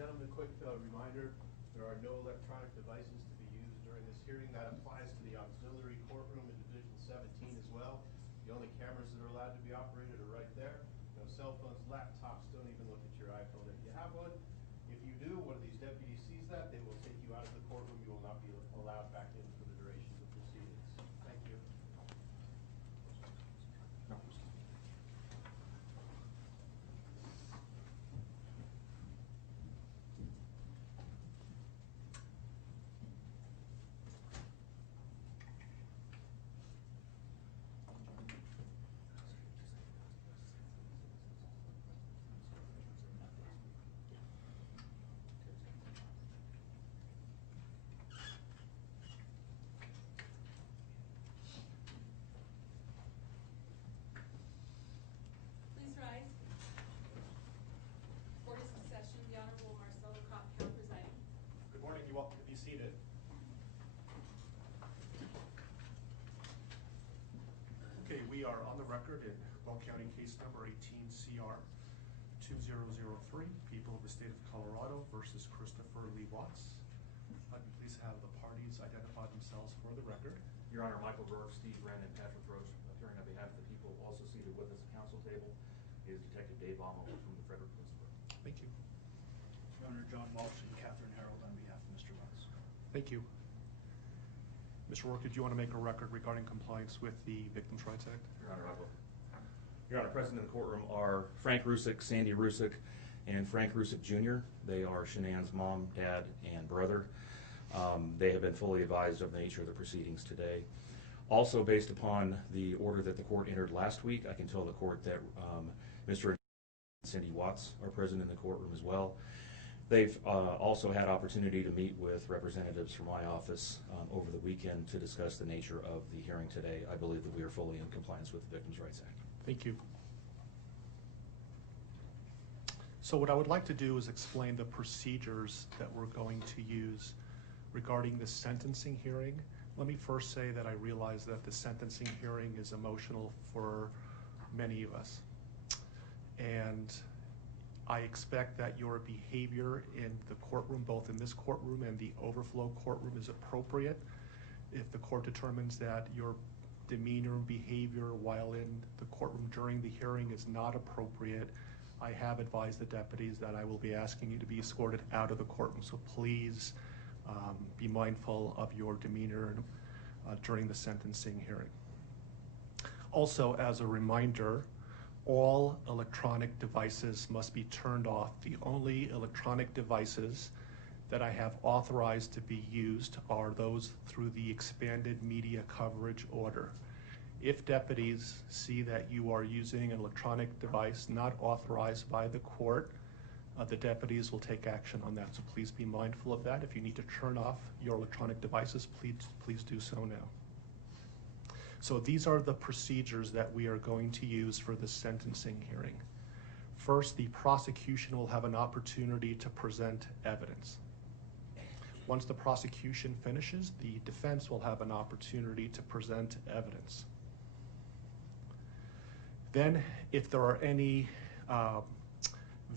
Gentlemen, a quick reminder, there are no electronic devices to be used during this hearing. That applies to the auxiliary courtroom in Division 17 as well. The only cameras that are allowed to be operated are right there. No cell phones, laptops, don't even look at your iPhone if you have one. If you do, one of these deputies sees that, they will take you out of the courtroom. You will not be allowed back in for the duration of the proceedings. Thank you. Please rise. Court is in session. The Honorable Marcelo Cobb Count presiding. Good morning. You're welcome to be seated. Okay, we are on the record in Will County case number 18CR 2003, People of the State of Colorado versus Christopher Lee Watts. I'd be pleased to have the parties identify themselves for the record. Your Honor, Michael Rourke, Steve Wren, and Patrick Roche, appearing on behalf of the people. Also seated with us at council table is Detective Dave Baumel from the Frederick Police Department. Thank you. Your Honor, John Walsh and Catherine Harold on behalf of Mr. Watts. Thank you. Mr. Rourke, did you want to make a record regarding compliance with the Victims' Rights Act? Your Honor, I will. Your Honor, present in the courtroom are Frank Rusick, Sandy Rusick, and Frank Rusick Jr. They are Shanann's mom, dad, and brother. They have been fully advised of the nature of the proceedings today. Also, based upon the order that the court entered last week, I can tell the court that Mr. and Cindy Watts are present in the courtroom as well. They've also had opportunity to meet with representatives from my office over the weekend to discuss the nature of the hearing today. I believe that we are fully in compliance with the Victims' Rights Act. Thank you. So what I would like to do is explain the procedures that we're going to use regarding the sentencing hearing. Let me first say that I realize that the sentencing hearing is emotional for many of us. And I expect that your behavior in the courtroom, both in this courtroom and the overflow courtroom, is appropriate. If the court determines that your demeanor and behavior while in the courtroom during the hearing is not appropriate, I have advised the deputies that I will be asking you to be escorted out of the courtroom. So please be mindful of your demeanor during the sentencing hearing. Also, as a reminder, all electronic devices must be turned off. The only electronic devices that I have authorized to be used are those through the expanded media coverage order. If deputies see that you are using an electronic device not authorized by the court, the deputies will take action on that. So please be mindful of that. If you need to turn off your electronic devices, please do so now. So these are the procedures that we are going to use for the sentencing hearing. First, the prosecution will have an opportunity to present evidence. Once the prosecution finishes, the defense will have an opportunity to present evidence. Then, if there are any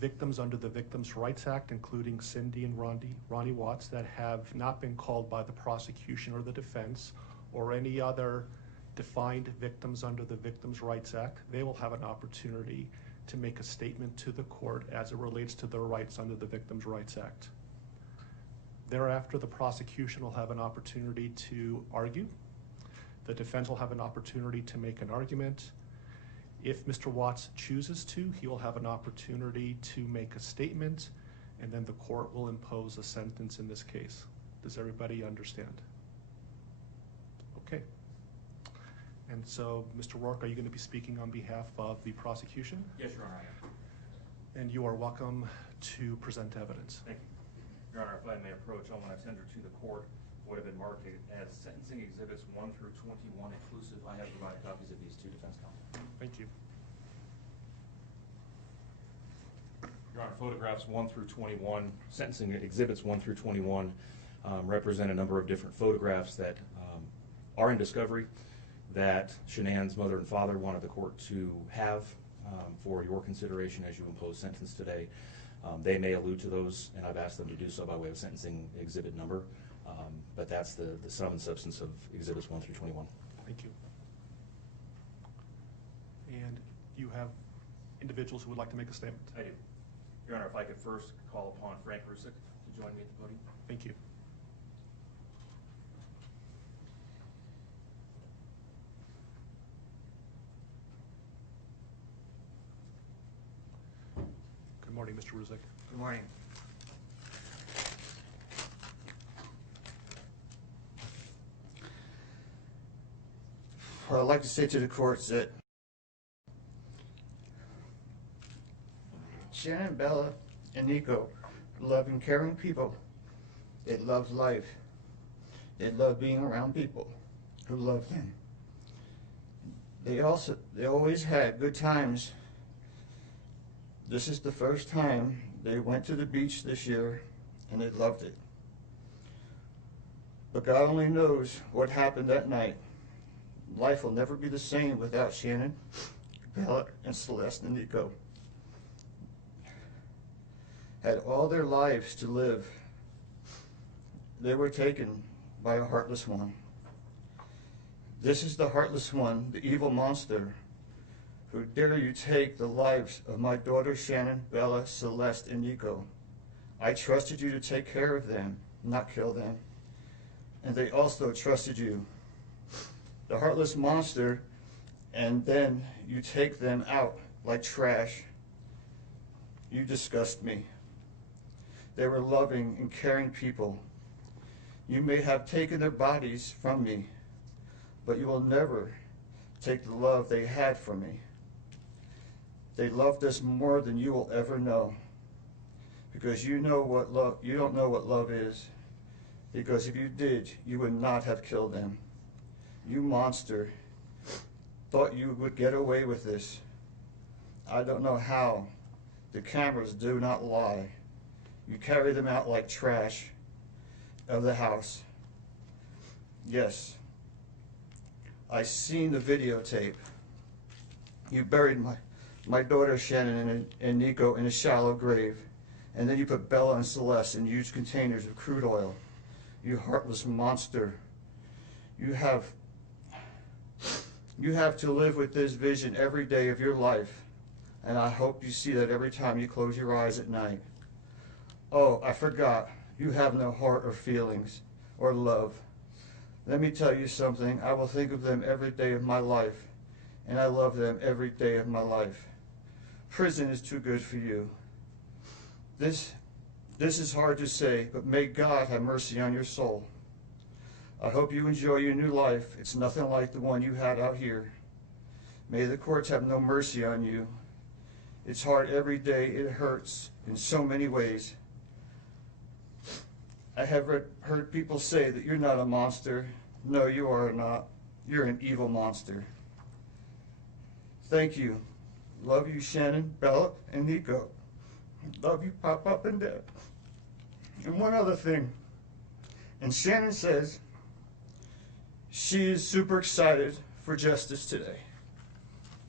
victims under the Victims' Rights Act, including Cindy and Ronnie Watts, that have not been called by the prosecution or the defense, or any other defined victims under the Victims' Rights Act, they will have an opportunity to make a statement to the court as it relates to their rights under the Victims' Rights Act. Thereafter, the prosecution will have an opportunity to argue. The defense will have an opportunity to make an argument. If Mr. Watts chooses to, he will have an opportunity to make a statement, and then the court will impose a sentence in this case. Does everybody understand? Okay. And so, Mr. Rourke, are you going to be speaking on behalf of the prosecution? Yes, Your Honor, I am. And you are welcome to present evidence. Thank you. Your Honor, if I may approach, I want to tender to the court what have been marked as sentencing exhibits 1 through 21 inclusive. I have provided copies of these to defense counsel. Thank you. Your Honor, photographs 1 through 21, sentencing exhibits 1 through 21 represent a number of different photographs that are in discovery that Shanann's mother and father wanted the court to have for your consideration as you impose sentence today. They may allude to those, and I've asked them to do so by way of sentencing exhibit number, but that's the sum and substance of exhibits 1 through 21. Thank you. And you have individuals who would like to make a statement? I do. Your Honor, if I could first call upon Frank Rusick to join me at the podium. Thank you. Good morning, Mr. Rusick. Good morning. What I'd like to say to the court is that Shannon, Bella, and Nico are loving, caring people. They love life. They love being around people who love them. They always had good times. This is the first time they went to the beach this year, and they loved it. But God only knows what happened that night. Life will never be the same without Shannon, Bella, and Celeste and Nico. Had all their lives to live. They were taken by a heartless one. This is the heartless one, the evil monster, who dare you take the lives of my daughter Shannon, Bella, Celeste, and Nico. I trusted you to take care of them, not kill them. And they also trusted you. The heartless monster, and then you take them out like trash. You disgust me. They were loving and caring people. You may have taken their bodies from me, but you will never take the love they had from me. They loved us more than you will ever know, because you don't know what love is. Because if you did, you would not have killed them. You monster, thought you would get away with this. I don't know how. The cameras do not lie. You carry them out like trash of the house. Yes, I seen the videotape. You buried my daughter Shannon and Nico in a shallow grave, and then you put Bella and Celeste in huge containers of crude oil. You heartless monster. You have to live with this vision every day of your life, and I hope you see that every time you close your eyes at night. Oh, I forgot. You have no heart or feelings or love. Let me tell you something. I will think of them every day of my life, and I love them every day of my life. Prison is too good for you. This is hard to say, but may God have mercy on your soul. I hope you enjoy your new life. It's nothing like the one you had out here. May the courts have no mercy on you. It's hard every day. It hurts in so many ways. I have heard people say that you're not a monster. No, you are not. You're an evil monster. Thank you. Love you, Shannon, Bella, and Nico. Love you, Pop and Dad. And one other thing. And Shannon says she is super excited for justice today.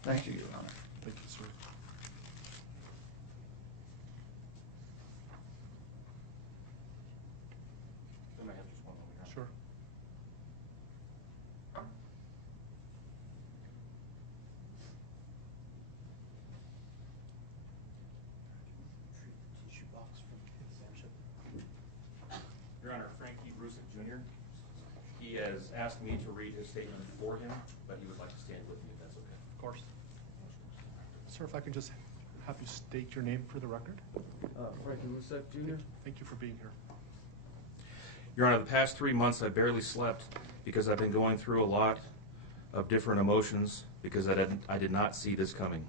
Thank you, Your Honor. Thank you, sir. Then I have just one moment. Sure. Tissue box from Township. Your Honor, Frankie Rusick Jr., he has asked me to read his statement for him, but he would like to stand with me if that's okay. Of course. Sir, if I could just have you state your name for the record. Frankie Rusick Jr. Thank you for being here. Your Honor, the past 3 months I barely slept because I've been going through a lot of different emotions because I did not see this coming.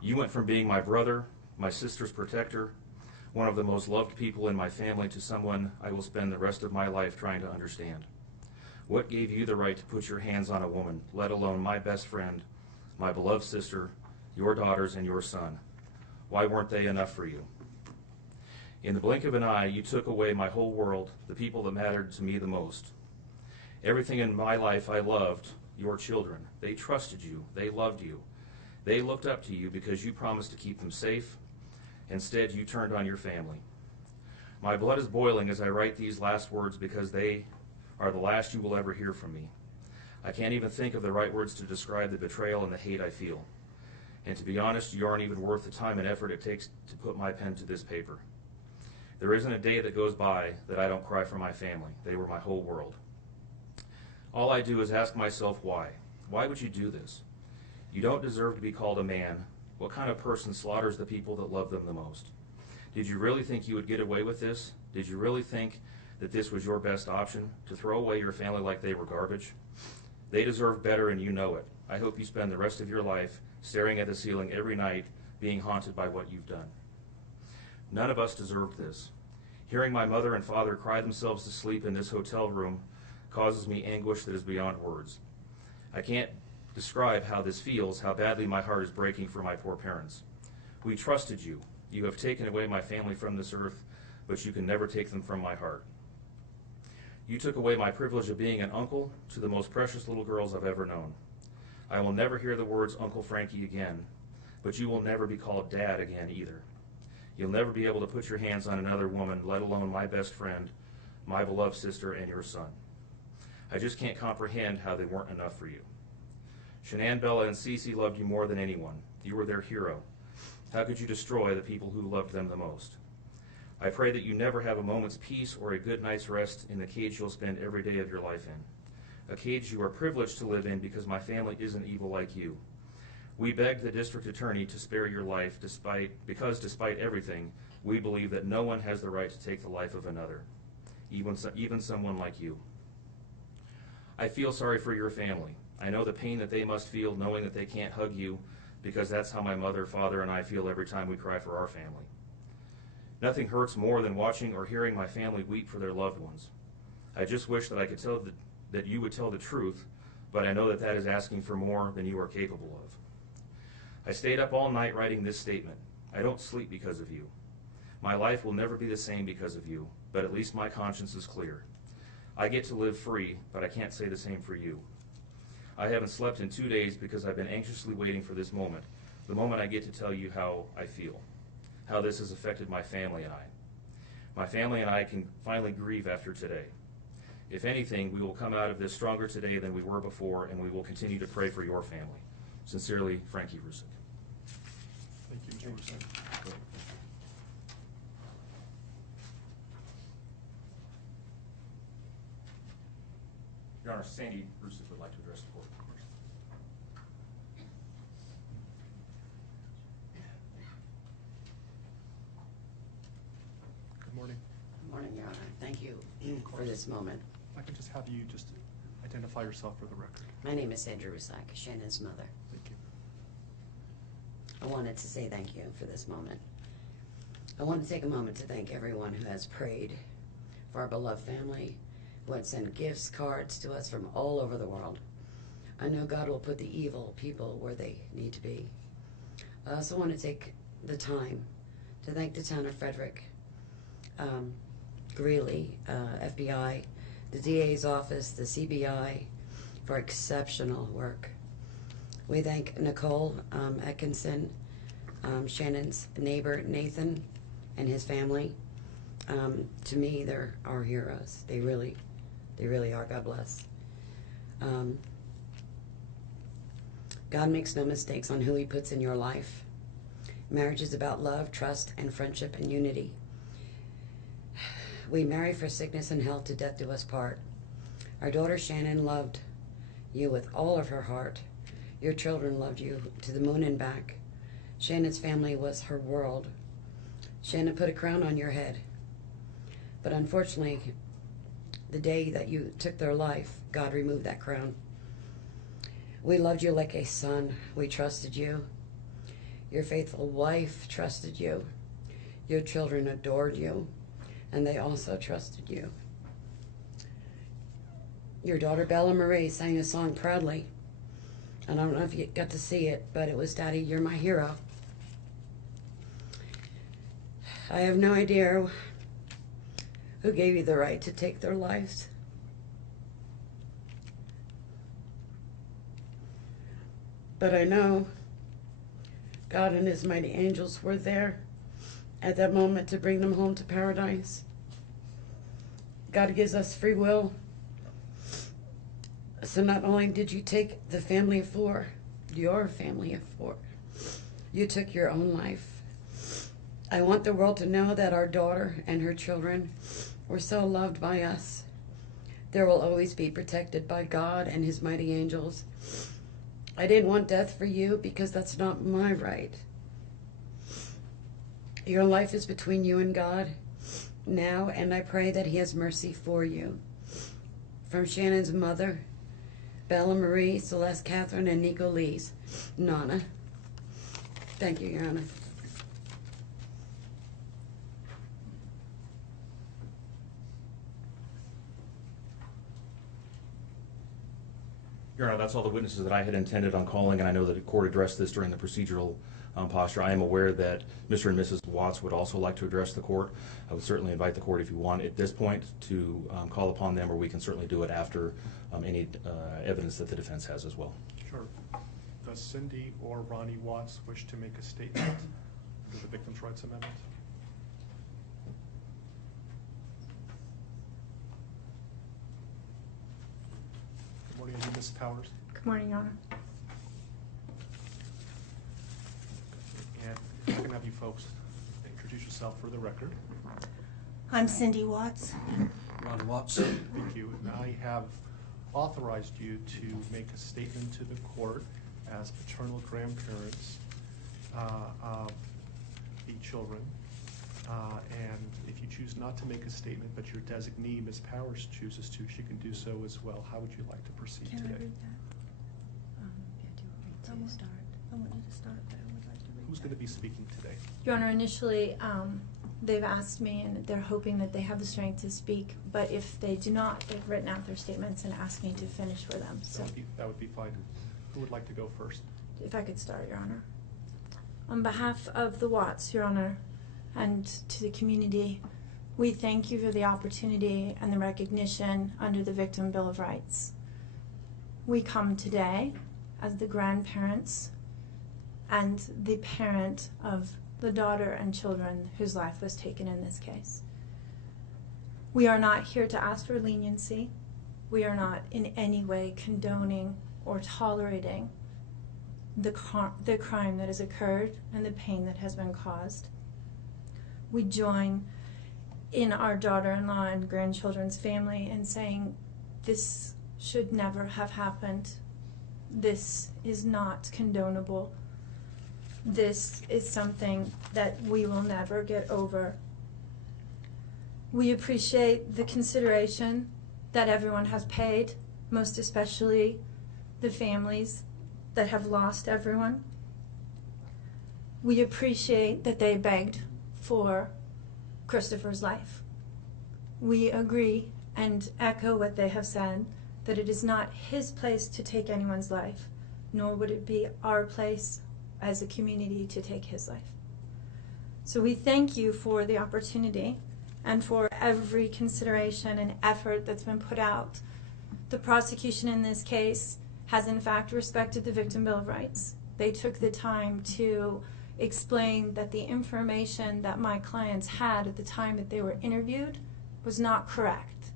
You went from being my brother, my sister's protector, one of the most loved people in my family, to someone I will spend the rest of my life trying to understand. What gave you the right to put your hands on a woman, let alone my best friend, my beloved sister, your daughters, and your son? Why weren't they enough for you? In the blink of an eye, you took away my whole world, the people that mattered to me the most. Everything in my life I loved, your children. They trusted you. They loved you. They looked up to you because you promised to keep them safe Instead, you turned on your family. My blood is boiling as I write these last words because they are the last you will ever hear from me. I can't even think of the right words to describe the betrayal and the hate I feel. And to be honest, you aren't even worth the time and effort it takes to put my pen to this paper. There isn't a day that goes by that I don't cry for my family. They were my whole world. All I do is ask myself why. Why would you do this? You don't deserve to be called a man. What kind of person slaughters the people that love them the most? Did you really think you would get away with this? Did you really think that this was your best option, to throw away your family like they were garbage? They deserve better, and you know it. I hope you spend the rest of your life staring at the ceiling every night, being haunted by what you've done. None of us deserved this. Hearing my mother and father cry themselves to sleep in this hotel room causes me anguish that is beyond words. I can't describe how this feels, how badly my heart is breaking for my poor parents. We trusted you. You have taken away my family from this earth, but you can never take them from my heart. You took away my privilege of being an uncle to the most precious little girls I've ever known. I will never hear the words Uncle Frankie again, but you will never be called Dad again either. You'll never be able to put your hands on another woman, let alone my best friend, my beloved sister, and your son. I just can't comprehend how they weren't enough for you. Shanann, Bella, and Cece loved you more than anyone. You were their hero. How could you destroy the people who loved them the most? I pray that you never have a moment's peace or a good night's rest in the cage you'll spend every day of your life in. A cage you are privileged to live in because my family isn't evil like you. We begged the district attorney to spare your life because despite everything, we believe that no one has the right to take the life of another, even someone like you. I feel sorry for your family. I know the pain that they must feel knowing that they can't hug you, because that's how my mother, father, and I feel every time we cry for our family. Nothing hurts more than watching or hearing my family weep for their loved ones. I just wish that I could tell that you would tell the truth, but I know that that is asking for more than you are capable of. I stayed up all night writing this statement. I don't sleep because of you. My life will never be the same because of you, but at least my conscience is clear. I get to live free, but I can't say the same for you. I haven't slept in 2 days because I've been anxiously waiting for this moment, the moment I get to tell you how I feel, how this has affected my family and I. My family and I can finally grieve after today. If anything, we will come out of this stronger today than we were before, and we will continue to pray for your family. Sincerely, Frankie Rusick. Thank you, Mr. Russo. Your Honor, Sandy Rusick would like to address the court. Good morning. Good morning, Your Honor. Thank you for this moment. If I can just have you just identify yourself for the record. My name is Sandra Rusak, Shannon's mother. Thank you. I wanted to say thank you for this moment. I want to take a moment to thank everyone who has prayed for our beloved family, who has sent gifts, cards to us from all over the world. I know God will put the evil people where they need to be. I also want to take the time to thank the town of Frederick, Greeley, FBI, the DA's office, the CBI, for exceptional work. We thank Nicole Atkinson, Shannon's neighbor, Nathan, and his family. To me, they're our heroes. They really are. God bless. God makes no mistakes on who he puts in your life. Marriage is about love, trust, and friendship and unity. We marry for sickness and health, to death do us part. Our daughter Shannon loved you with all of her heart. Your children loved you to the moon and back. Shannon's family was her world. Shannon put a crown on your head. But unfortunately, the day that you took their life, God removed that crown. We loved you like a son. We trusted you. Your faithful wife trusted you. Your children adored you, and they also trusted you. Your daughter Bella Marie sang a song proudly. I don't know if you got to see it, but it was, "Daddy, you're my hero." I have no idea who gave you the right to take their lives. But I know God and his mighty angels were there at that moment to bring them home to paradise. God gives us free will. So not only did you take the family of four, your family of four, you took your own life. I want the world to know that our daughter and her children were so loved by us. There will always be protected by God and his mighty angels. I didn't want death for you because that's not my right. Your life is between you and God now, and I pray that he has mercy for you. From Shannon's mother, Bella Marie, Celeste Catherine, and Nico Lee's, Nana. Thank you, Your Honor. Your Honor, that's all the witnesses that I had intended on calling, and I know that the court addressed this during the procedural posture. I am aware that Mr. and Mrs. Watts would also like to address the court. I would certainly invite the court, if you want, at this point to call upon them, or we can certainly do it after any evidence that the defense has as well. Sure. Does Cindy or Ronnie Watts wish to make a statement under the Victims' Rights Amendment? Good morning, are you Ms. Powers? Good morning, Your Honor. And if I can have you folks introduce yourself for the record. I'm Cindy Watts. Ron Watts. Thank you. And I have authorized you to make a statement to the court as paternal grandparents of the children. And if you choose not to make a statement, but your designee, Ms. Powers, chooses to, she can do so as well. How would you like to proceed Can today? I read that? I want you to start, but I would like to read Who's that. going to be speaking today? Your Honor, initially, they've asked me, and they're hoping that they have the strength to speak, but if they do not, they've written out their statements and asked me to finish for them. So That would be fine. Who would like to go first? if I could start, Your Honor. On behalf of the Watts, Your Honor, and to the community, we thank you for the opportunity and the recognition under the Victim Bill of Rights. We come today as the grandparents and the parent of the daughter and children whose life was taken in this case. We are not here to ask for leniency. We are not in any way condoning or tolerating the crime that has occurred and the pain that has been caused. We join in our daughter-in-law and grandchildren's family in saying this should never have happened. This is not condonable. This is something that we will never get over. We appreciate the consideration that everyone has paid, most especially the families that have lost everyone. We appreciate that they begged for Christopher's life. We agree and echo what they have said, that it is not his place to take anyone's life, nor would it be our place as a community to take his life. So we thank you for the opportunity and for every consideration and effort that's been put out. The prosecution in this case has in fact respected the Victim Bill of Rights. They took the time to explain that the information that my clients had at the time that they were interviewed was not correct.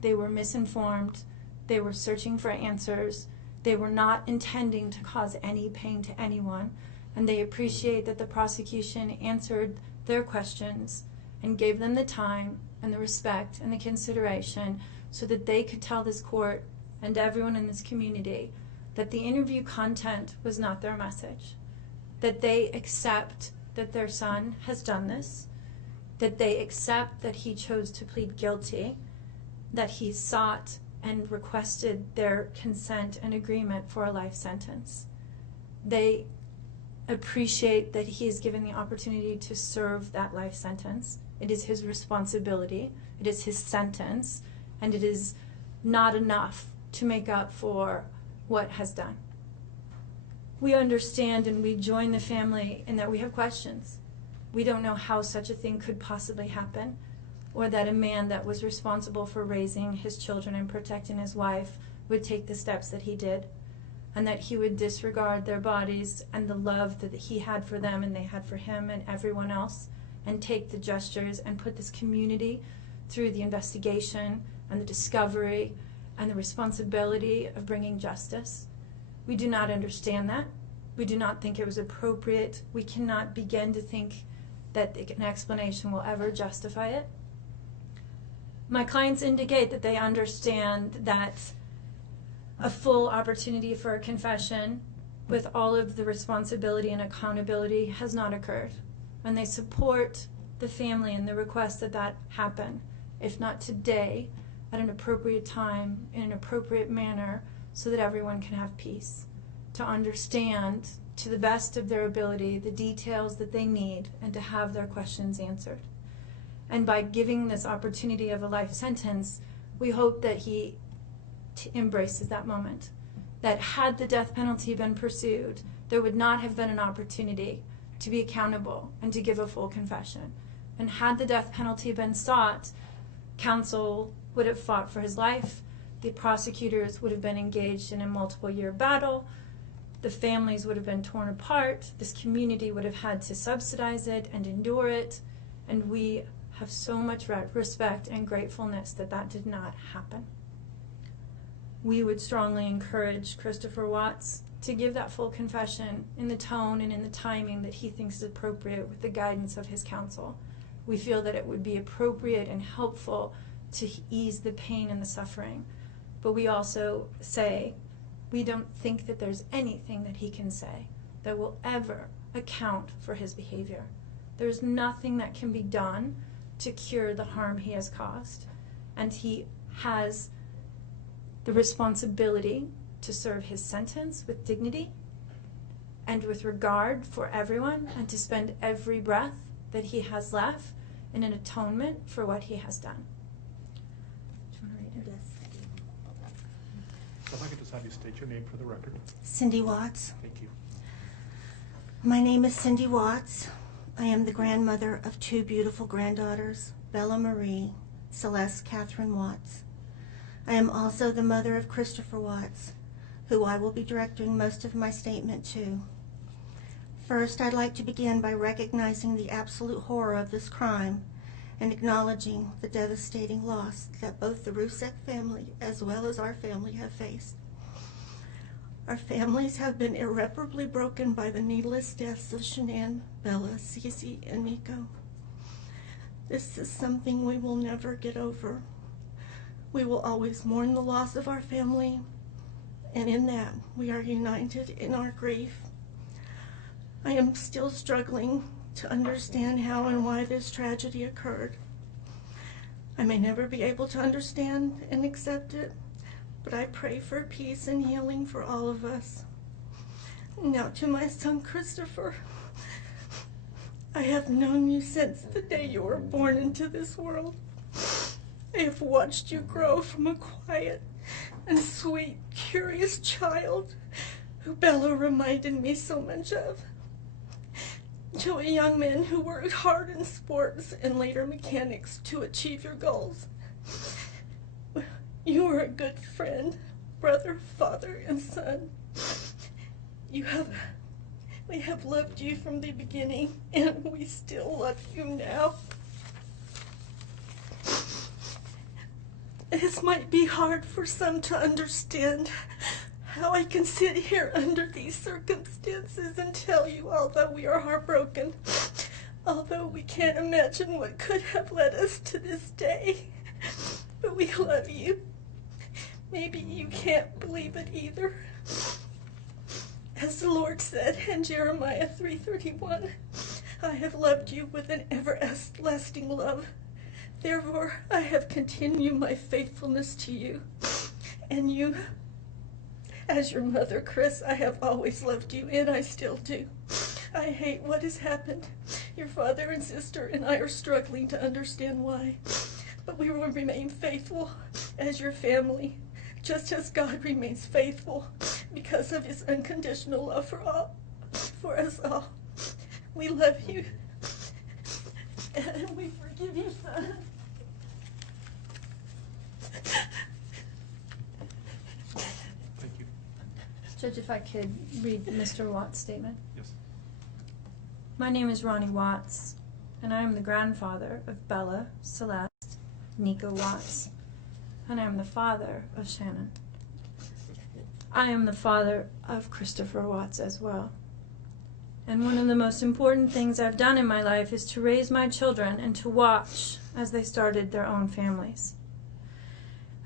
They were misinformed. They were searching for answers. They were not intending to cause any pain to anyone, and they appreciate that the prosecution answered their questions and gave them the time and the respect and the consideration so that they could tell this court and everyone in this community that the interview content was not their message, that they accept that their son has done this, that they accept that he chose to plead guilty, that he sought and requested their consent and agreement for a life sentence. They appreciate that he is given the opportunity to serve that life sentence. It is his responsibility, it is his sentence, and it is not enough to make up for what has done. We understand and we join the family in that we have questions. We don't know how such a thing could possibly happen, or that a man that was responsible for raising his children and protecting his wife would take the steps that he did, and that he would disregard their bodies and the love that he had for them and they had for him and everyone else, and take the gestures and put this community through the investigation and the discovery and the responsibility of bringing justice. We do not understand that. We do not think it was appropriate. We cannot begin to think that an explanation will ever justify it. My clients indicate that they understand that a full opportunity for a confession with all of the responsibility and accountability has not occurred. And they support the family in the request that that happen, if not today, at an appropriate time, in an appropriate manner, so that everyone can have peace, to understand to the best of their ability the details that they need and to have their questions answered. And by giving this opportunity of a life sentence, we hope that he embraces that moment. That had the death penalty been pursued, there would not have been an opportunity to be accountable and to give a full confession. And had the death penalty been sought, counsel would have fought for his life, the prosecutors would have been engaged in a multiple-year battle, the families would have been torn apart, this community would have had to subsidize it and endure it, and we have so much respect and gratefulness that that did not happen. We would strongly encourage Christopher Watts to give that full confession in the tone and in the timing that he thinks is appropriate with the guidance of his counsel. We feel that it would be appropriate and helpful to ease the pain and the suffering. But we also say we don't think that there's anything that he can say that will ever account for his behavior. There's nothing that can be done to cure the harm he has caused. And he has the responsibility to serve his sentence with dignity and with regard for everyone, and to spend every breath that he has left in an atonement for what he has done. Do you want to read it? So if I could just have you state your name for the record. Cindy Watts. Thank you. My name is Cindy Watts. I am the grandmother of two beautiful granddaughters, Bella Marie, Celeste Catherine Watts. I am also the mother of Christopher Watts, who I will be directing most of my statement to. First, I'd like to begin by recognizing the absolute horror of this crime and acknowledging the devastating loss that both the Rusek family as well as our family have faced. Our families have been irreparably broken by the needless deaths of Shanann, Bella, Cece, and Nico. This is something we will never get over. We will always mourn the loss of our family, and in that we are united in our grief. I am still struggling to understand how and why this tragedy occurred. I may never be able to understand and accept it, but I pray for peace and healing for all of us. Now to my son Christopher. I have known you since the day you were born into this world. I have watched you grow from a quiet and sweet, curious child who Bella reminded me so much of, to a young man who worked hard in sports and later mechanics to achieve your goals. You are a good friend, brother, father, and son. We have loved you from the beginning, and we still love you now. This might be hard for some to understand, how I can sit here under these circumstances and tell you, although we are heartbroken, although we can't imagine what could have led us to this day, but we love you. Maybe you can't believe it either. As the Lord said in Jeremiah 3:31, I have loved you with an everlasting love. Therefore, I have continued my faithfulness to you. And you, as your mother, Chris, I have always loved you, and I still do. I hate what has happened. Your father and sister and I are struggling to understand why. But we will remain faithful as your family, just as God remains faithful because of his unconditional love for us all. We love you, and we forgive you, son. Thank you. Judge, if I could read Mr. Watts' statement. Yes. My name is Ronnie Watts. and I am the grandfather of Bella, Celeste, Nico Watts, and I am the father of Shannon. I am the father of Christopher Watts as well. And one of the most important things I've done in my life is to raise my children and to watch as they started their own families.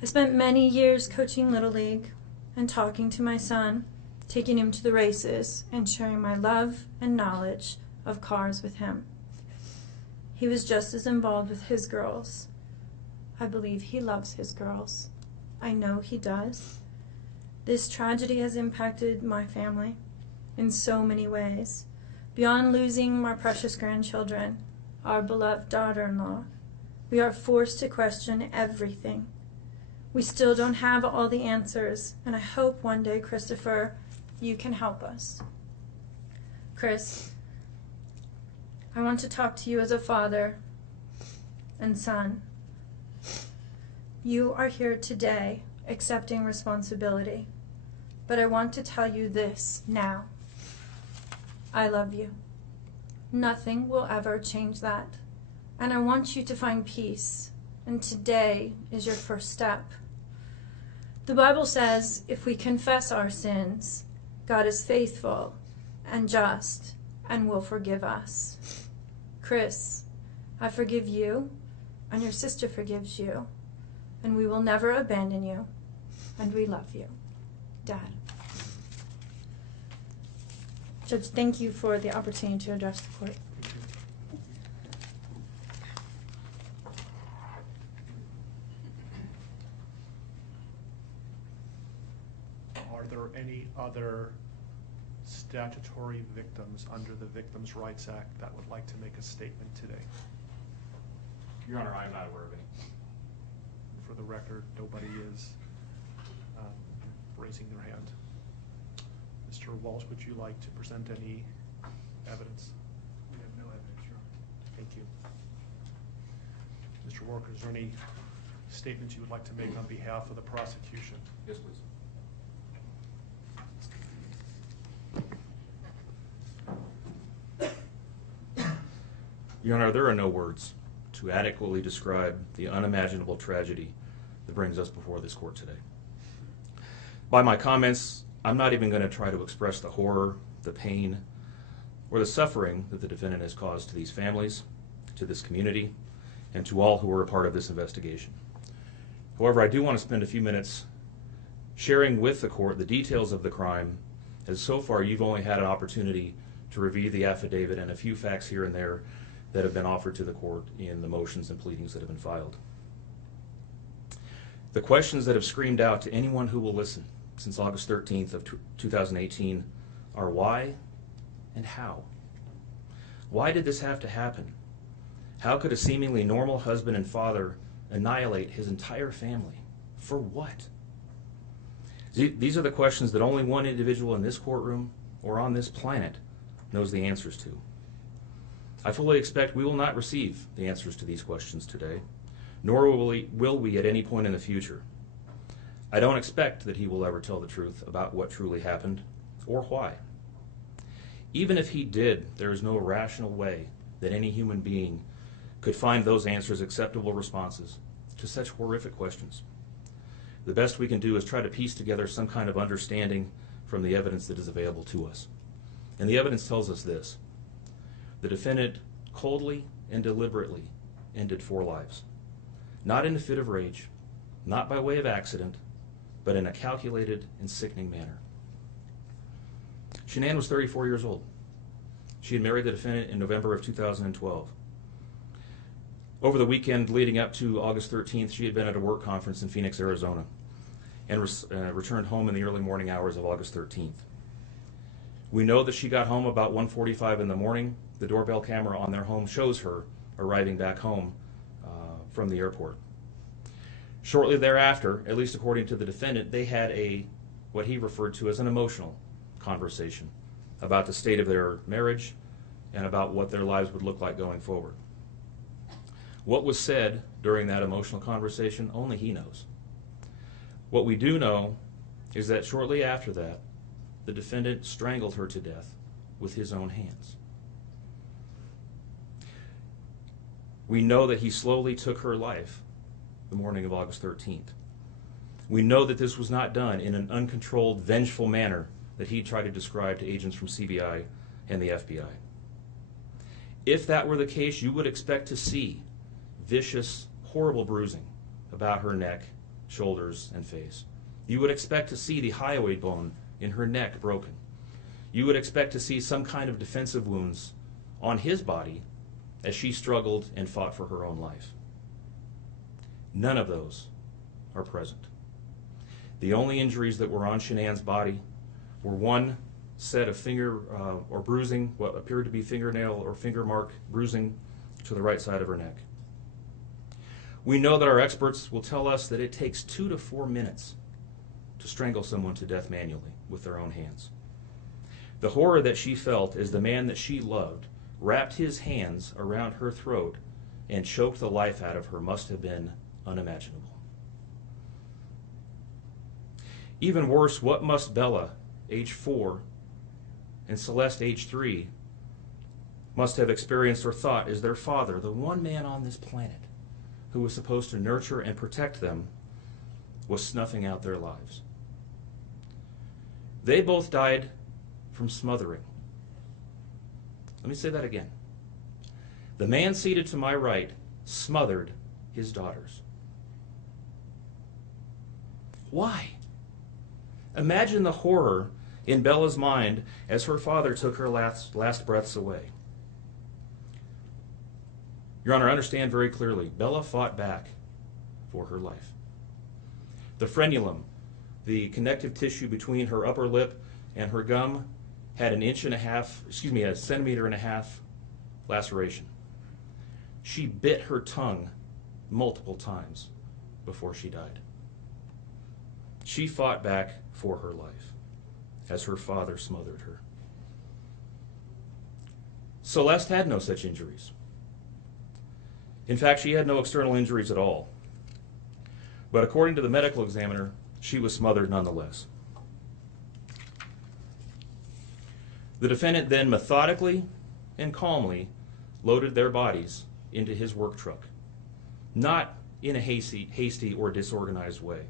I spent many years coaching Little League and talking to my son, taking him to the races, and sharing my love and knowledge of cars with him. He was just as involved with his girls. I believe he loves his girls. I know he does. This tragedy has impacted my family in so many ways. Beyond losing my precious grandchildren, our beloved daughter-in-law, we are forced to question everything. We still don't have all the answers, and I hope one day, Christopher, you can help us. Chris, I want to talk to you as a father and son. You are here today accepting responsibility, but I want to tell you this now. I love you. Nothing will ever change that. And I want you to find peace. And today is your first step. The Bible says if we confess our sins, God is faithful and just and will forgive us. Chris, I forgive you, and your sister forgives you, and we will never abandon you, and we love you. Dad. Judge, thank you for the opportunity to address the court. Are there any other statutory victims under the Victims' Rights Act that would like to make a statement today? Your Honor, I am not aware of any. For the record, nobody is raising their hand. Mr. Walsh, would you like to present any evidence? We have no evidence, Your Honor. Thank you. Mr. Walker, is there any statements you would like to make on behalf of the prosecution? Yes, please. Your Honor, there are no words to adequately describe the unimaginable tragedy that brings us before this court today. By my comments, I'm not even going to try to express the horror, the pain, or the suffering that the defendant has caused to these families, to this community, and to all who were a part of this investigation. However, I do want to spend a few minutes sharing with the court the details of the crime, as so far you've only had an opportunity to review the affidavit and a few facts here and there that have been offered to the court in the motions and pleadings that have been filed. The questions that have screamed out to anyone who will listen since August 13th of 2018 are why and how. Why did this have to happen? How could a seemingly normal husband and father annihilate his entire family? For what? These are the questions that only one individual in this courtroom or on this planet knows the answers to. I fully expect we will not receive the answers to these questions today, nor will we at any point in the future. I don't expect that he will ever tell the truth about what truly happened or why. Even if he did, there is no rational way that any human being could find those answers acceptable responses to such horrific questions. The best we can do is try to piece together some kind of understanding from the evidence that is available to us. And the evidence tells us this. The defendant coldly and deliberately ended 4 lives. Not in a fit of rage, not by way of accident, but in a calculated and sickening manner. Shanann was 34 years old. She had married the defendant in November of 2012. Over the weekend leading up to August 13th, she had been at a work conference in Phoenix, Arizona, and returned home in the early morning hours of August 13th. We know that she got home about 1:45 in the morning. The doorbell camera on their home shows her arriving back home from the airport. Shortly thereafter, at least according to the defendant, they had what he referred to as an emotional conversation about the state of their marriage and about what their lives would look like going forward. What was said during that emotional conversation, only he knows. What we do know is that shortly after that, the defendant strangled her to death with his own hands. We know that he slowly took her life the morning of August 13th. We know that this was not done in an uncontrolled, vengeful manner that he tried to describe to agents from CBI and the FBI. If that were the case, you would expect to see vicious, horrible bruising about her neck, shoulders, and face. You would expect to see the hyoid bone in her neck broken. You would expect to see some kind of defensive wounds on his body as she struggled and fought for her own life. None of those are present. The only injuries that were on Shanann's body were one set of finger or bruising, what appeared to be fingernail or finger mark bruising to the right side of her neck. We know that our experts will tell us that it takes 2 to 4 minutes to strangle someone to death manually with their own hands. The horror that she felt as the man that she loved wrapped his hands around her throat and choked the life out of her must have been unimaginable. Even worse, what must Bella, age 4, and Celeste, age 3, must have experienced or thought as their father, the one man on this planet who was supposed to nurture and protect them, was snuffing out their lives. They both died from smothering. Let me say that again. The man seated to my right smothered his daughters. Why? Imagine the horror in Bella's mind as her father took her last breaths away. Your Honor, understand very clearly, Bella fought back for her life. The frenulum, the connective tissue between her upper lip and her gum, had a centimeter and a half laceration. She bit her tongue multiple times before she died. She fought back for her life as her father smothered her. Celeste had no such injuries. In fact, she had no external injuries at all. But according to the medical examiner, she was smothered nonetheless. The defendant then methodically and calmly loaded their bodies into his work truck, not in a hasty or disorganized way.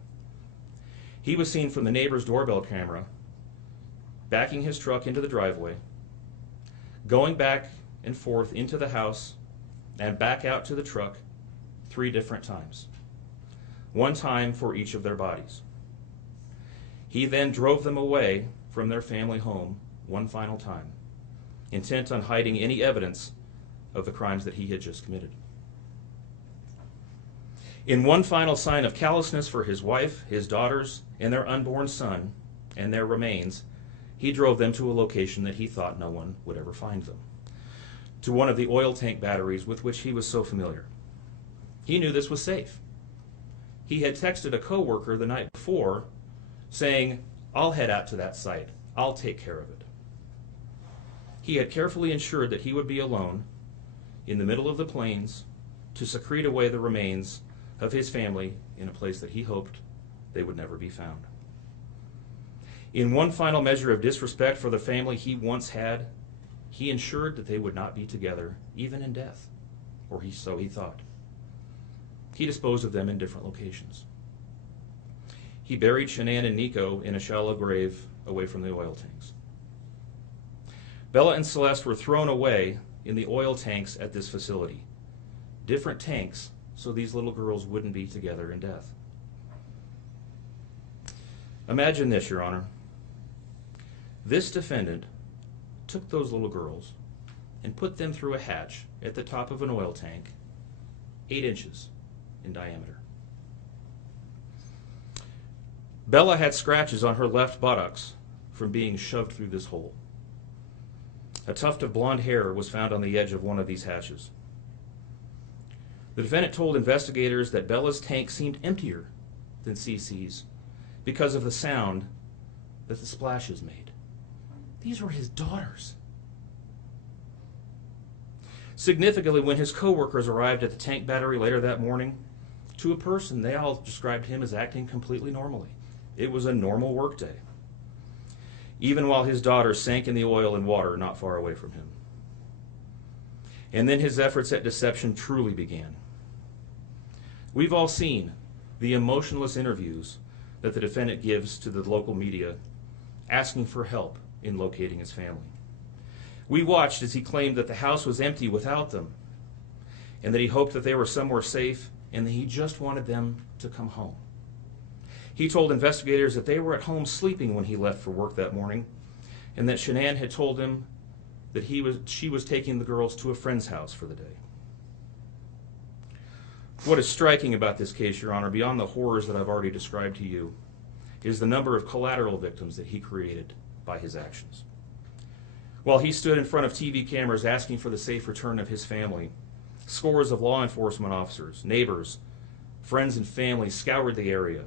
He was seen from the neighbor's doorbell camera backing his truck into the driveway, going back and forth into the house and back out to the truck 3 different times, 1 time for each of their bodies. He then drove them away from their family home 1 final time, intent on hiding any evidence of the crimes that he had just committed. In 1 final sign of callousness for his wife, his daughters, and their unborn son, and their remains, he drove them to a location that he thought no one would ever find them, to one of the oil tank batteries with which he was so familiar. He knew this was safe. He had texted a coworker the night before saying, "I'll head out to that site. I'll take care of it." He had carefully ensured that he would be alone in the middle of the plains to secrete away the remains of his family in a place that he hoped they would never be found. In 1 final measure of disrespect for the family he once had, he ensured that they would not be together, even in death, or so he thought. He disposed of them in different locations. He buried Shanann and Nico in a shallow grave away from the oil tanks. Bella and Celeste were thrown away in the oil tanks at this facility. Different tanks, so these little girls wouldn't be together in death. Imagine this, Your Honor. This defendant took those little girls and put them through a hatch at the top of an oil tank, 8 inches in diameter. Bella had scratches on her left buttocks from being shoved through this hole. A tuft of blonde hair was found on the edge of one of these hatches. The defendant told investigators that Bella's tank seemed emptier than CC's because of the sound that the splashes made. These were his daughters. Significantly, when his coworkers arrived at the tank battery later that morning, to a person, they all described him as acting completely normally. It was a normal workday, even while his daughters sank in the oil and water not far away from him. And then his efforts at deception truly began. We've all seen the emotionless interviews that the defendant gives to the local media asking for help in locating his family. We watched as he claimed that the house was empty without them, and that he hoped that they were somewhere safe, and that he just wanted them to come home. He told investigators that they were at home sleeping when he left for work that morning, and that Shanann had told him that she was taking the girls to a friend's house for the day. What is striking about this case, Your Honor, beyond the horrors that I've already described to you, is the number of collateral victims that he created by his actions. While he stood in front of TV cameras asking for the safe return of his family, scores of law enforcement officers, neighbors, friends, and family scoured the area,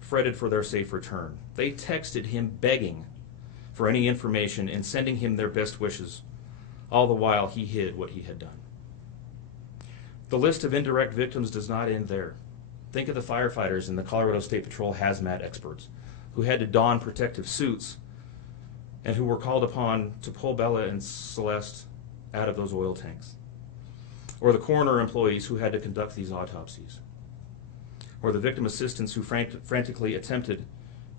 fretted for their safe return. They texted him begging for any information and sending him their best wishes, all the while he hid what he had done. The list of indirect victims does not end there. Think of the firefighters and the Colorado State Patrol hazmat experts who had to don protective suits and who were called upon to pull Bella and Celeste out of those oil tanks. Or the coroner employees who had to conduct these autopsies. Or the victim assistants who frantically attempted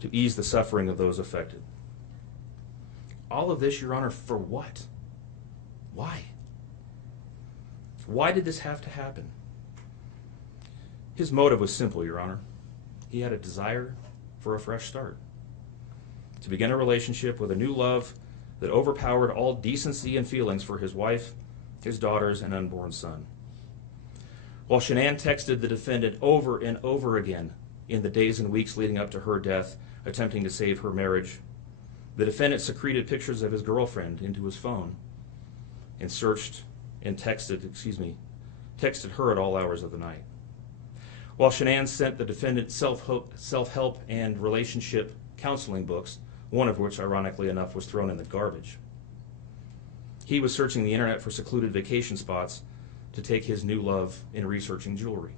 to ease the suffering of those affected. All of this, Your Honor, for what? Why? Why did this have to happen? His motive was simple, Your Honor. He had a desire for a fresh start, to begin a relationship with a new love that overpowered all decency and feelings for his wife, his daughters, and unborn son. While Shanann texted the defendant over and over again in the days and weeks leading up to her death, attempting to save her marriage, the defendant secreted pictures of his girlfriend into his phone and texted her at all hours of the night. While Shanann sent the defendant self-help and relationship counseling books, one of which, ironically enough, was thrown in the garbage. He was searching the internet for secluded vacation spots to take his new love in researching jewelry.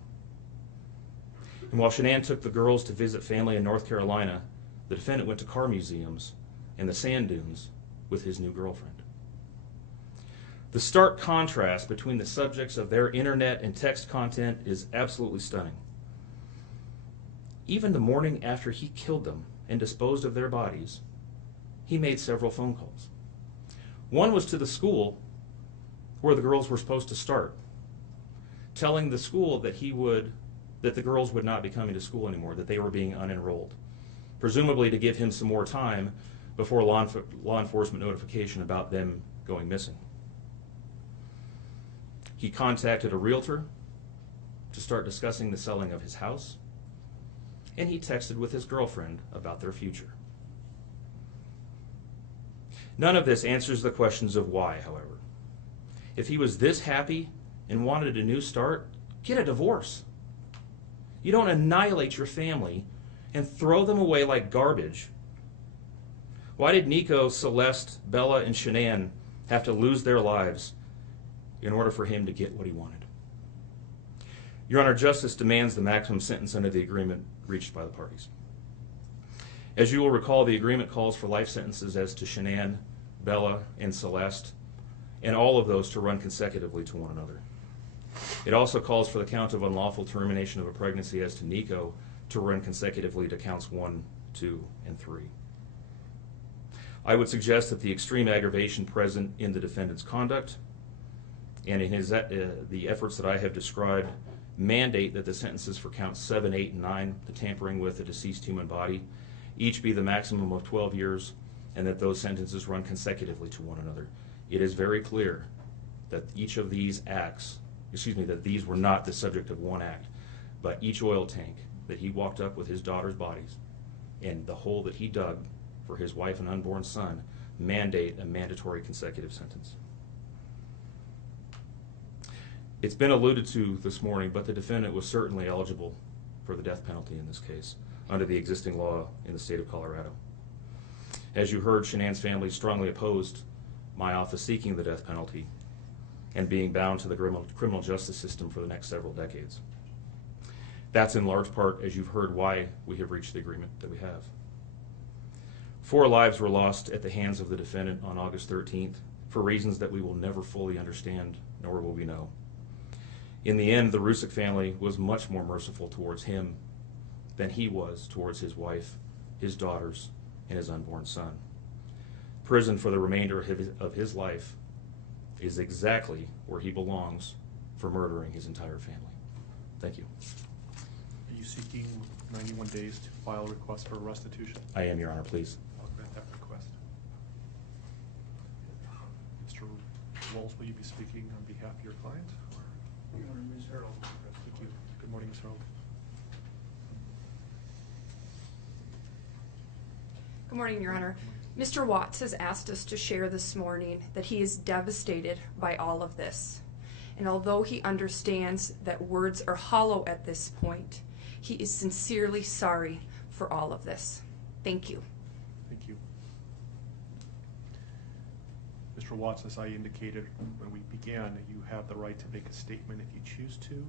And while Shanann took the girls to visit family in North Carolina, the defendant went to car museums and the sand dunes with his new girlfriend. The stark contrast between the subjects of their internet and text content is absolutely stunning. Even the morning after he killed them and disposed of their bodies, he made several phone calls. One was to the school where the girls were supposed to start, telling the school that the girls would not be coming to school anymore, that they were being unenrolled, presumably to give him some more time before law enforcement notification about them going missing. He contacted a realtor to start discussing the selling of his house, and he texted with his girlfriend about their future. None of this answers the questions of why, however. If he was this happy and wanted a new start, get a divorce. You don't annihilate your family and throw them away like garbage. Why did Nico, Celeste, Bella, and Shanann have to lose their lives in order for him to get what he wanted? Your Honor, justice demands the maximum sentence under the agreement reached by the parties. As you will recall, the agreement calls for life sentences as to Shanann, Bella, and Celeste, and all of those to run consecutively to one another. It also calls for the count of unlawful termination of a pregnancy as to Nico to run consecutively to counts 1, 2, and 3. I would suggest that the extreme aggravation present in the defendant's conduct and in the efforts that I have described mandate that the sentences for counts 7, 8, and 9, the tampering with a deceased human body, each be the maximum of 12 years, and that those sentences run consecutively to one another. It is very clear that each of these acts, that these were not the subject of one act, but each oil tank that he walked up with his daughter's bodies and the hole that he dug for his wife and unborn son mandate a mandatory consecutive sentence. It's been alluded to this morning, but the defendant was certainly eligible for the death penalty in this case under the existing law in the state of Colorado. As you heard, Shanann's family strongly opposed my office seeking the death penalty and being bound to the criminal justice system for the next several decades. That's in large part, as you've heard, why we have reached the agreement that we have. 4 lives were lost at the hands of the defendant on August 13th, for reasons that we will never fully understand, nor will we know. In the end, the Rusick family was much more merciful towards him than he was towards his wife, his daughters, and his unborn son. Prison for the remainder of his life is exactly where he belongs for murdering his entire family. Thank you. Are you seeking 91 days to file a request for restitution? I am, Your Honor, please. I'll grant that request. Mr. Walls, will you be speaking on behalf of your client? Your Honor, Ms. Harold. Thank you. Good morning, Ms. Harold. Good morning, Your Honor. Mr. Watts has asked us to share this morning that he is devastated by all of this. And although he understands that words are hollow at this point, he is sincerely sorry for all of this. Thank you. Thank you. Mr. Watts, as I indicated when we began, you have the right to make a statement if you choose to.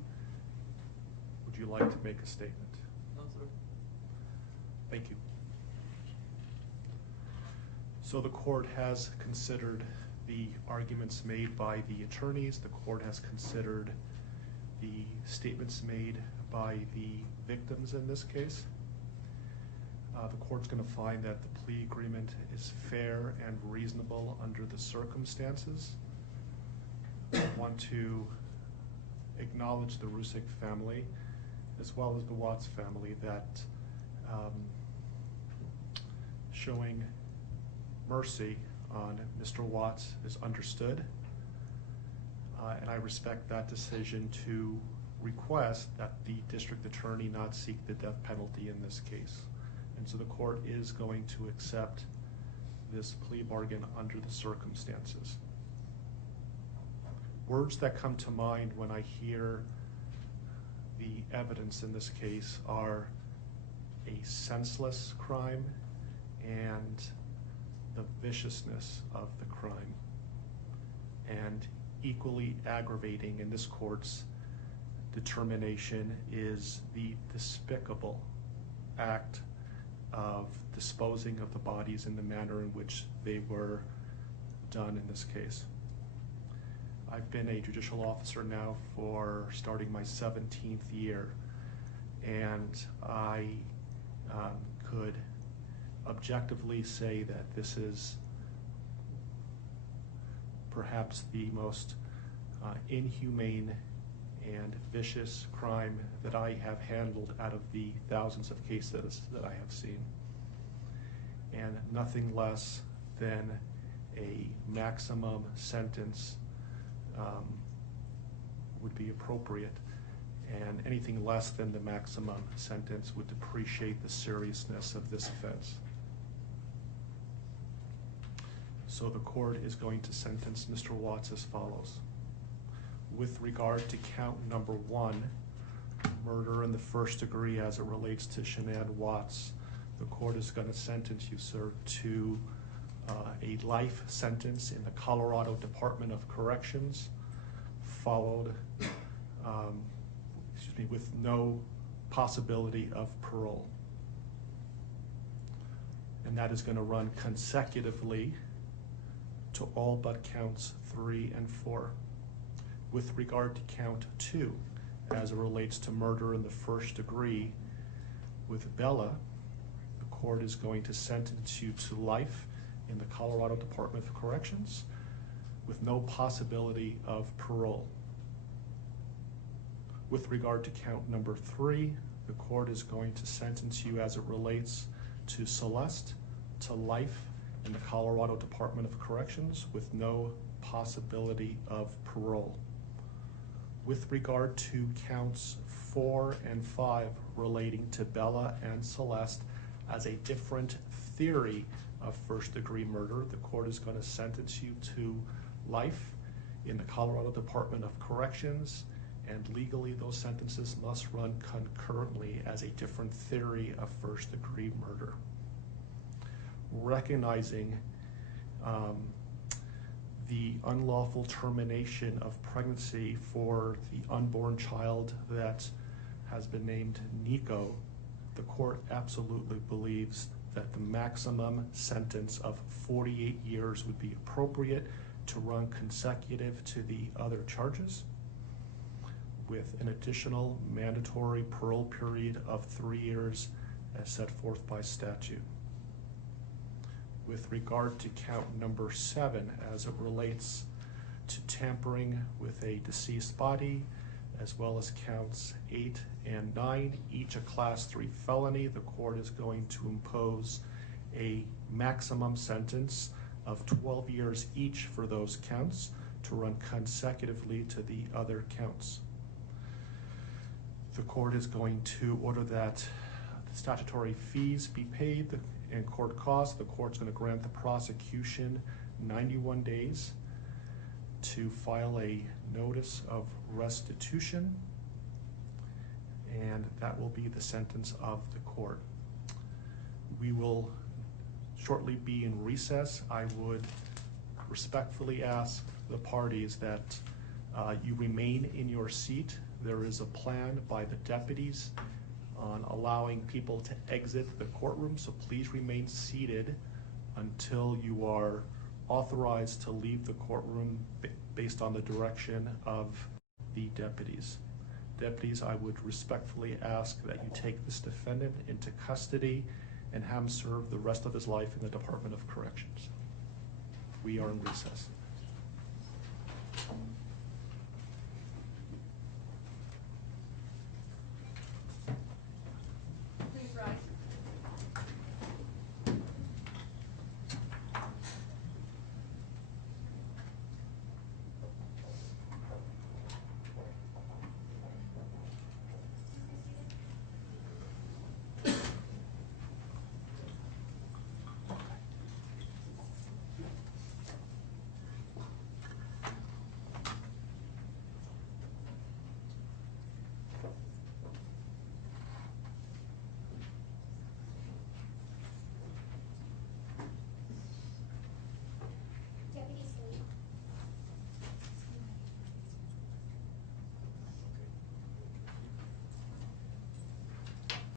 Would you like to make a statement? No, sir. Thank you. So the court has considered the arguments made by the attorneys. The court has considered the statements made by the victims in this case. The court's going to find that the plea agreement is fair and reasonable under the circumstances. I want to acknowledge the Rusick family as well as the Watts family that showing mercy on Mr. Watts is understood, and I respect that decision to request that the district attorney not seek the death penalty in this case. And so the court is going to accept this plea bargain under the circumstances. Words that come to mind when I hear the evidence in this case are a senseless crime and the viciousness of the crime. And equally aggravating in this court's determination is the despicable act of disposing of the bodies in the manner in which they were done in this case. I've been a judicial officer now for starting my 17th year, and I could objectively say that this is perhaps the most inhumane and vicious crime that I have handled out of the thousands of cases that I have seen. And nothing less than a maximum sentence would be appropriate, and anything less than the maximum sentence would depreciate the seriousness of this offense. So the court is going to sentence Mr. Watts as follows. With regard to count number 1, murder in the first degree as it relates to Shanann Watts, the court is going to sentence you, sir, to a life sentence in the Colorado Department of Corrections, followed with no possibility of parole. And that is going to run consecutively to all but counts 3 and 4. With regard to count 2, as it relates to murder in the first degree with Bella, the court is going to sentence you to life in the Colorado Department of Corrections with no possibility of parole. With regard to count number 3, the court is going to sentence you as it relates to Celeste to life in the Colorado Department of Corrections with no possibility of parole. With regard to counts 4 and 5 relating to Bella and Celeste as a different theory of first-degree murder, the court is going to sentence you to life in the Colorado Department of Corrections, and legally those sentences must run concurrently as a different theory of first-degree murder. Recognizing the unlawful termination of pregnancy for the unborn child that has been named Nico, the court absolutely believes that the maximum sentence of 48 years would be appropriate to run consecutive to the other charges, with an additional mandatory parole period of 3 years as set forth by statute. With regard to count number 7, as it relates to tampering with a deceased body, as well as counts 8 and 9, each a Class 3 felony, the court is going to impose a maximum sentence of 12 years each for those counts to run consecutively to the other counts. The court is going to order that the statutory fees be paid and court costs. The court's going to grant the prosecution 91 days to file a notice of restitution, and that will be the sentence of the court. We will shortly be in recess. I would respectfully ask the parties that you remain in your seat. There is a plan by the deputies on allowing people to exit the courtroom, so please remain seated until you are authorized to leave the courtroom based on the direction of the deputies. Deputies, I would respectfully ask that you take this defendant into custody and have him serve the rest of his life in the Department of Corrections. We are in recess.